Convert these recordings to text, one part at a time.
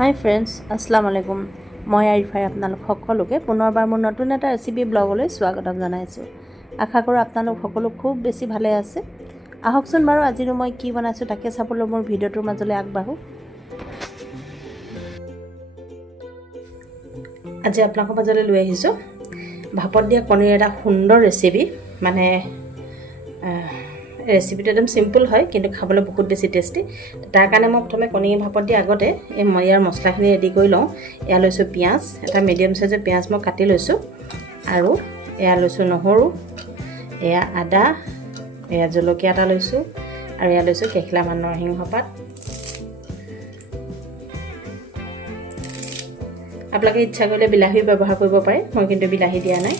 Hi friends, Assalamualaikum. মই আৰিফাই আপোনালোক সকলোকে পুনৰবাৰ মোৰ নতুন এটা ৰেচিপি ব্লগলৈ স্বাগতম জনাইছোঁ। আশা কৰোঁ আপোনালোক সকলো খুব বেছি ভালে আছে। আহকচোন বাৰু আজি মই কি বনাইছোঁ তাকে চাবলৈ মোৰ ভিডিঅ'টোৰ মাজলৈ আগবাঢ়ো। আজি আপোনালোকৰ মাজলৈ লৈ আহিছোঁ ভাপত দিয়া কণীৰ এটা সুন্দৰ ৰেচিপি। মানে ৰেচিপিটো একদম সিম্পল হয় কিন্তু খাবলৈ বহুত বেছি টেষ্টি। তাৰ কাৰণে মই প্ৰথমে কণী ভাপত দিয়া আগতে মই ইয়াৰ মছলাখিনি ৰেডি কৰি লওঁ। এয়া লৈছোঁ পিঁয়াজ, এটা মিডিয়াম সাইজৰ পিঁয়াজ মই কাটি লৈছোঁ, আৰু এয়া লৈছোঁ নহৰু, এয়া আদা, এয়া জলকীয়া এটা লৈছোঁ, আৰু এয়া লৈছোঁ কেইখিলামান নৰসিংহ পাত। আপোনালোকে ইচ্ছা কৰিলে বিলাহী ব্যৱহাৰ কৰিব পাৰে, মই কিন্তু বিলাহী দিয়া নাই।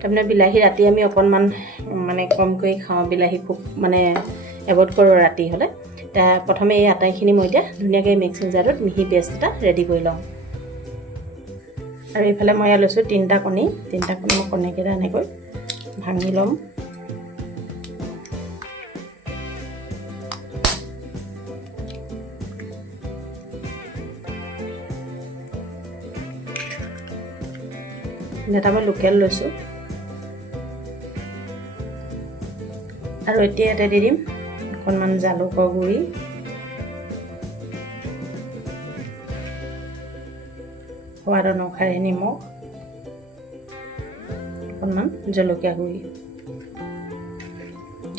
তাৰমানে বিলাহী ৰাতি আমি অকণমান মানে কমকৈ খাওঁ, বিলাহী খুব মানে এভইড কৰোঁ ৰাতি হ'লে। প্ৰথমে এই আটাইখিনি মই এতিয়া ধুনীয়াকৈ মিক্সিং জাৰত মিহি পেষ্ট এটা ৰেডি কৰি লওঁ। আৰু এইফালে মই লৈছোঁ তিনিটা কণী মই কণীকেইটা এনেকৈ ভাঙি ল'ম। এটা মই লোকেল লৈছোঁ, আৰু এতিয়া ইয়াতে দি দিম অকণমান জালুকৰ গুড়ি, সোৱাদ অনুসাৰে নিমখ, অকণমান জলকীয়া গুড়ি।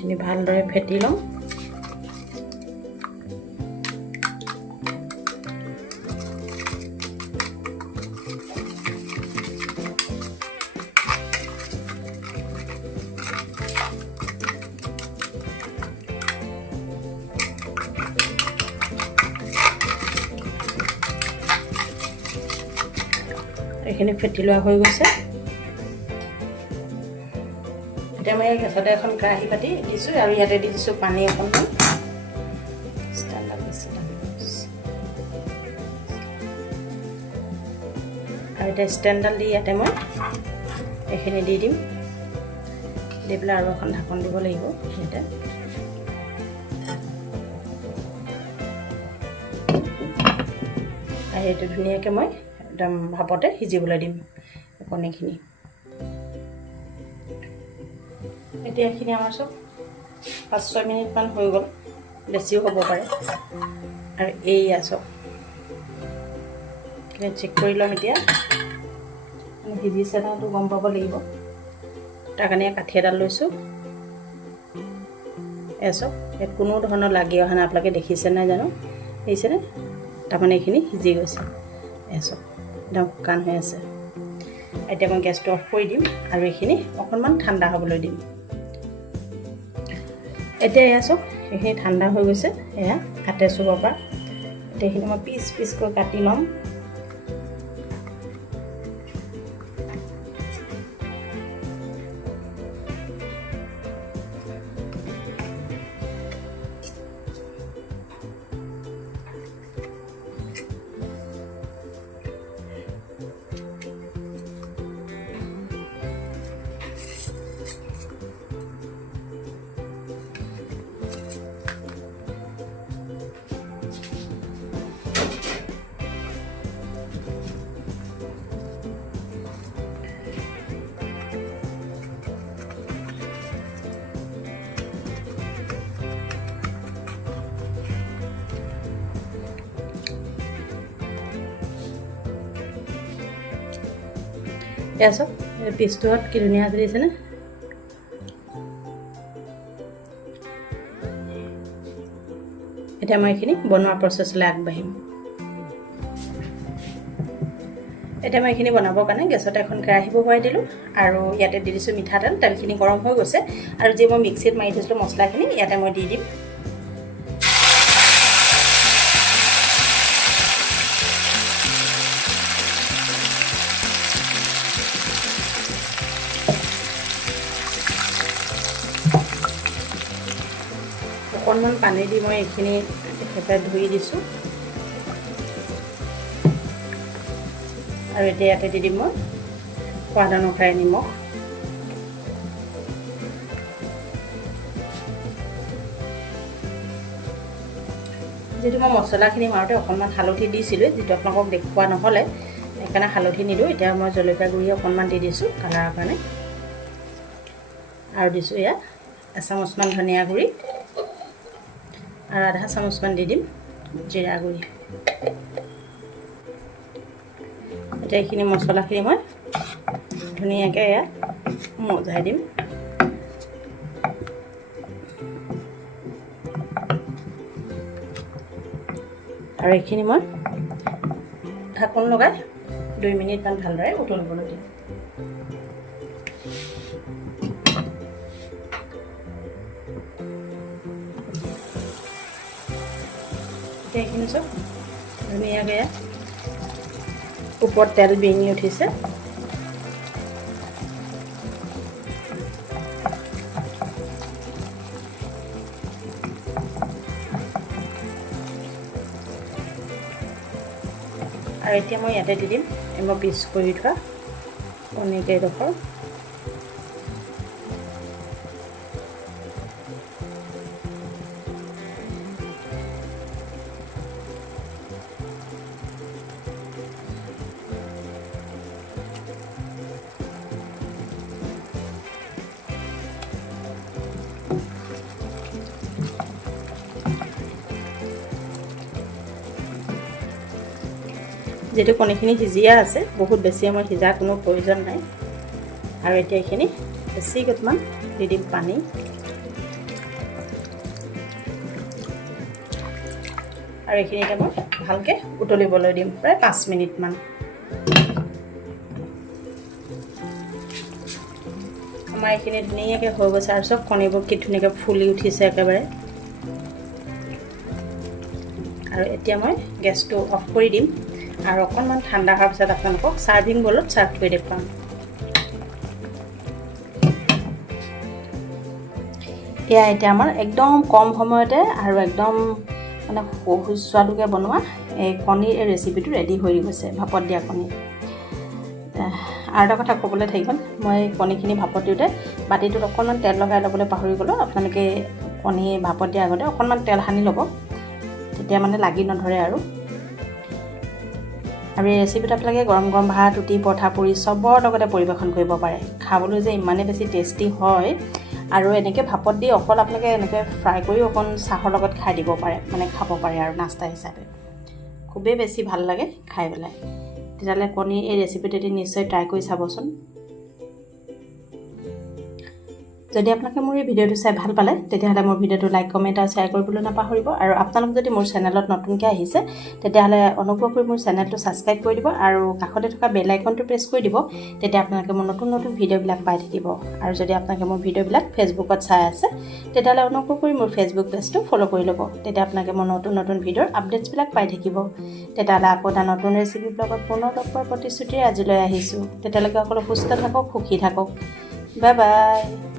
আমি ভালদৰে ফেটি লওঁ। এইখিনি ফেটি লোৱা হৈ গৈছে। এতিয়া মই গেছতে এখন কেৰাহী পাতি দিছোঁ, আৰু ইয়াতে দি দিছোঁ পানী অকণমান। আৰু এতিয়া ষ্টেণ্ডডাল দি ইয়াতে মই এইখিনি দি দিম, দি পেলাই আৰু এখন ঢাকন দিব লাগিব। ইয়াতে আৰু এইটো ধুনীয়াকৈ মই একদম ভাপতে সিজিবলৈ দিম কণীখিনি। এতিয়া এইখিনি আমাৰ চব 5-6 মিনিটমান হৈ গ'ল, বেছিও হ'ব পাৰে। আৰু এইয়া চব চেক কৰি ল'ম। এতিয়া সিজিছে নহয়তো গম পাব লাগিব। তাৰ কাৰণে কাঠি এডাল লৈছোঁ। এয়া চব ইয়াত কোনো ধৰণৰ লাগি অহা নাই, আপোনালোকে দেখিছে নাই জানো, দেখিছেনে? তাৰমানে এইখিনি সিজি গৈছে। এয়া চব একদম শুকান হৈ আছে। এতিয়া মই গেছটো অফ কৰি দিম, আৰু এইখিনি অকণমান ঠাণ্ডা হ'বলৈ দিম। এতিয়া এয়া চব এইখিনি ঠাণ্ডা হৈ গৈছে, এয়া হাতে চুব পৰা। এতিয়া এইখিনি মই পিচ পিচকৈ কাটি ল'ম। এয়া চব পিচটোত কি ধুনীয়া দিছেনে? এতিয়া মই এইখিনি বনোৱা প্ৰচেছলৈ আগবাঢ়িম। এতিয়া মই এইখিনি বনাবৰ কাৰণে গেছতে এখন কেৰাহী বহুৱাই দিলোঁ, আৰু ইয়াতে দি দিছোঁ মিঠাতেল। তেলখিনি গৰম হৈ গৈছে, আৰু যি মই মিক্সিত মাৰি থৈছিলোঁ মছলাখিনি ইয়াতে মই দি দিম। অকণমান পানী দি মই এইখিনি একেবাৰে ধুই দিছোঁ, আৰু এতিয়া ইয়াতে দি দিম মই সোৱাদ অনুসাৰে নিমখ। যেটো মই মছলাখিনি মাৰোতে অকণমান হালধি দিছিলোঁ যেটো আপোনালোকক দেখুৱা নহ'লে সেইকাৰণে হালধি নিদিওঁ এতিয়া মই জলকীয়া গুড়ি অকণমান দি দিছোঁ কালাৰৰ কাৰণে আৰু দিছোঁ এয়া এচামুচমান ধনিয়া গুড়ি আৰু আধা চামুচমান দি দিম জিৰা গুড়ি এতিয়া এইখিনি মছলাখিনি মই ধুনীয়াকৈ এয়া মজাই দিম আৰু এইখিনি মই ঢাকন লগাই 2 মিনিটমান ভালদৰে উতলিবলৈ দিম এইখিনি চব ধুনীয়াকৈ ওপৰত তেল বিঙি উঠিছে আৰু এতিয়া মই ইয়াতে দি দিম মই পিচ কৰি থোৱা কণী কেইডোখৰ যেটো কণীখিনি সিজিয়া আছে বহুত বেছি মই সিজা কোনো প্ৰয়োজন নাই আৰু এতিয়া এইখিনি বেছি গতমান দি দিম পানী আৰু এইখিনিতে মই ভালকৈ উতলিবলৈ দিম প্ৰায় 5 মিনিটমান আমাৰ এইখিনি ধুনীয়াকৈ হৈ গৈছে আৰু চব কণীবোৰ কি ধুনীয়াকৈ ফুলি উঠিছে একেবাৰে আৰু এতিয়া মই গেছটো অফ কৰি দিম আৰু অকণমান ঠাণ্ডা হোৱাৰ পিছত আপোনালোকক সাৰ্ভিং বলত সাৰ্ভ কৰি দেখুৱাম এয়া এতিয়া আমাৰ একদম কম সময়তে আৰু একদম মানে সুস্বাদুকৈ বনোৱা এই কণীৰ এই ৰেচিপিটো ৰেডি হৈ গৈছে ভাপত দিয়া কণী আৰু এটা কথা ক'বলৈ থাকি গ'ল মই কণীখিনি ভাপত দিওঁতে বাতিটোত অকণমান তেল লগাই ল'বলৈ পাহৰি গ'লোঁ আপোনালোকে কণী ভাপত দিয়াৰ আগতে অকণমান তেল সানি ল'ব তেতিয়া মানে লাগি নধৰে আৰু এই ৰেচিপিটো আপোনালোকে গৰম গৰম ভাত ৰুটি পৰঠা পুৰি চবৰ লগতে পৰিৱেশন কৰিব পাৰে খাবলৈ যে ইমানেই বেছি টেষ্টি হয় আৰু এনেকৈ ভাপত দি অকল আপোনালোকে এনেকৈ ফ্ৰাই কৰি অকণ চাহৰ লগত খাই দিব পাৰে মানে খাব পাৰে আৰু নাস্তা হিচাপে খুবেই বেছি ভাল লাগে খাই পেলাই তেতিয়াহ'লে কণী এই ৰেচিপিটো এটি নিশ্চয় ট্ৰাই কৰি চাবচোন যদি আপোনালোকে মোৰ এই ভিডিঅ'টো চাই ভাল পালে তেতিয়াহ'লে মোৰ ভিডিঅ'টো লাইক কমেণ্ট আৰু শ্বেয়াৰ কৰিবলৈ নাপাহৰিব আৰু আপোনালোক যদি মোৰ চেনেলত নতুনকৈ আহিছে তেতিয়াহ'লে অনুগ্ৰহ কৰি মোৰ চেনেলটো ছাবস্ক্ৰাইব কৰি দিব আৰু কাষতে থকা বেল আইকনটো প্ৰেছ কৰি দিব তেতিয়া আপোনালোকে মোৰ নতুন নতুন ভিডিঅ'বিলাক পাই থাকিব আৰু যদি আপোনালোকে মোৰ ভিডিঅ'বিলাক ফেচবুকত চাই আছে তেতিয়াহ'লে অনুগ্ৰহ কৰি মোৰ ফেচবুক পেজটো ফ'ল' কৰি ল'ব তেতিয়া আপোনালোকে মোৰ নতুন নতুন ভিডিঅ'ৰ আপডেটছবিলাক পাই থাকিব তেতিয়াহ'লে আকৌ এটা নতুন ৰেচিপি ব্লগত পুনৰ লগ পোৱাৰ প্ৰতিশ্ৰুতিৰে আজিলৈ আহিছোঁ তেতিয়ালৈকে সকলো সুস্থ থাকক সুখী থাকক বাই বাই